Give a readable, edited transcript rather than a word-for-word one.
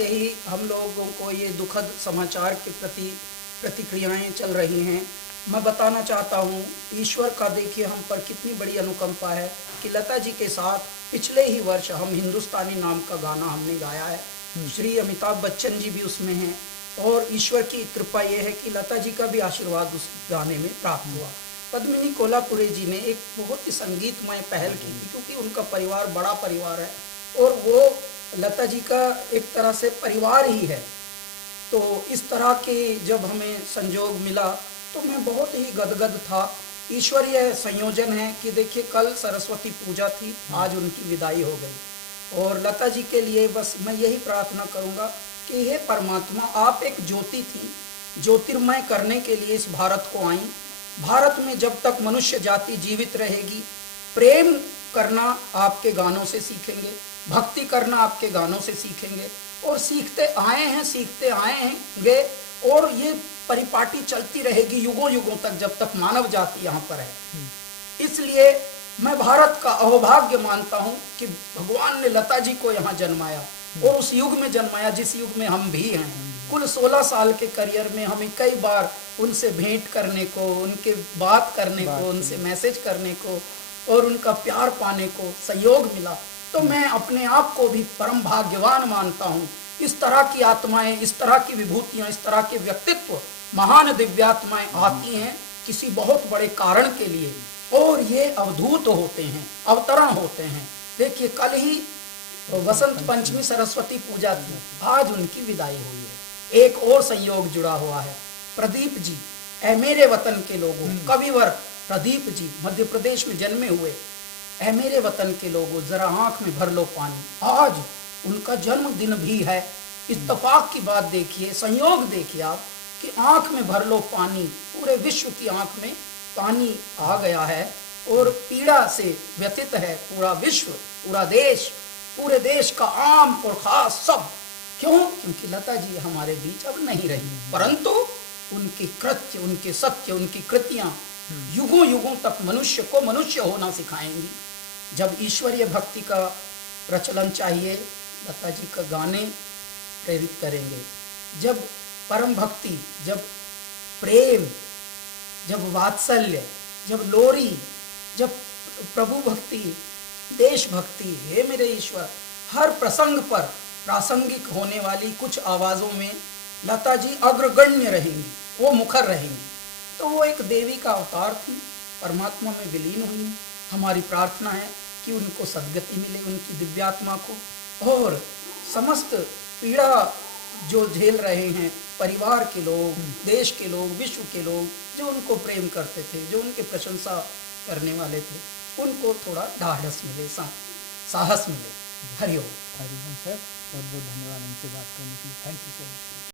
से ही हम लोगों को ये दुखद समाचार के प्रति प्रतिक्रियाएं चल रही हैं। मैं बताना चाहता हूँ, ईश्वर का देखिए हम पर कितनी बड़ी अनुकंपा है कि लता जी के साथ पिछले ही वर्ष हम हिंदुस्तानी नाम का गाना हमने गाया है। श्री अमिताभ बच्चन जी भी उसमें हैं और ईश्वर की कृपा ये है कि लता जी का भी आशीर्वाद उस गाने में प्राप्त हुआ। पद्मिनी कोल्हापुरे जी ने एक बहुत ही संगीतमय पहल की थी, क्योंकि उनका परिवार बड़ा परिवार है और वो लता जी का एक तरह से परिवार ही है। तो इस तरह के जब हमें संयोग मिला तो मैं बहुत ही गदगद था। ईश्वरीय संयोजन है कि देखिए कल सरस्वती पूजा थी, आज उनकी विदाई हो गई और लता जी के लिए बस मैं यही प्रार्थना करूंगा कि हे परमात्मा, आप एक ज्योति थी, ज्योतिर्मय करने के लिए इस भारत को आई। भारत में जब तक मनुष्य जाति जीवित रहेगी, प्रेम करना आपके गानों से सीखेंगे, भक्ति करना आपके गानों से सीखेंगे और सीखते आए हैं और ये परिपाटी चलती रहेगी युगों युगों तक, जब तक मानव जाति यहाँ पर है। इसलिए मैं भारत का अहोभाग्य मानता हूँ कि भगवान ने लता जी को यहाँ जन्माया और उस युग में जन्माया जिस युग में हम भी हैं। कुल 16 साल के करियर में हमें कई बार उनसे भेंट करने को, उनके बात करने को, उनसे मैसेज करने को और उनका प्यार पाने को सहयोग मिला। तो मैं अपने आप को भी परम भाग्यवान मानता हूँ। इस तरह की आत्माएं, इस तरह की विभूतियां, इस तरह के व्यक्तित्व, महान दिव्यात्माएं आती हैं किसी बहुत बड़े कारण के लिए और ये अवधूत होते हैं, अवतरण होते हैं। देखिए कल ही वसंत पंचमी सरस्वती पूजा थी, आज उनकी विदाई हुई है। एक और संयोग जुड़ा हुआ है, प्रदीप जी, ऐ मेरे वतन के लोगों, कविवर प्रदीप जी मध्य प्रदेश में जन्मे हुए। ऐ मेरे वतन के लोगों, जरा आंख में भर लो पानी। आज उनका जन्मदिन भी है। इत्तेफाक की बात देखिए, संयोग देखिए आप कि आंख में भर लो पानी, पूरे विश्व की आंख में पानी आ गया है और पीड़ा से व्यथित है पूरा विश्व, पूरा देश, पूरे देश का आम और खास सब। क्यों? क्योंकि लता जी हमारे बीच अब नहीं रही, परंतु उनके कृत्य, उनके सत्य, उनकी कृतियां युगों युगों तक मनुष्य को मनुष्य होना सिखाएंगी। जब ईश्वरीय भक्ति का प्रचलन चाहिए, लता जी का गाने प्रेरित करेंगे। जब परम भक्ति, जब प्रेम, जब वात्सल्य, जब लोरी, जब प्रभु भक्ति, देशभक्ति, हे मेरे ईश्वर, हर प्रसंग पर प्रासंगिक होने वाली कुछ आवाजों में लता जी अग्रगण्य रहेंगी, वो मुखर रहेंगी। तो वो एक देवी का अवतार थी, परमात्मा में विलीन हुई। हमारी प्रार्थना है कि उनको सद्गति मिले, उनकी दिव्यात्मा को, और समस्त पीड़ा जो झेल रहे हैं परिवार के लोग, देश के लोग, विश्व के लोग जो उनको प्रेम करते थे, जो उनके प्रशंसा करने वाले थे, उनको थोड़ा ढाढ़स मिले, साहस मिले। हरिओम। हरिओम सर, बहुत बहुत धन्यवाद हमसे बात करने के लिए। Thank you so much.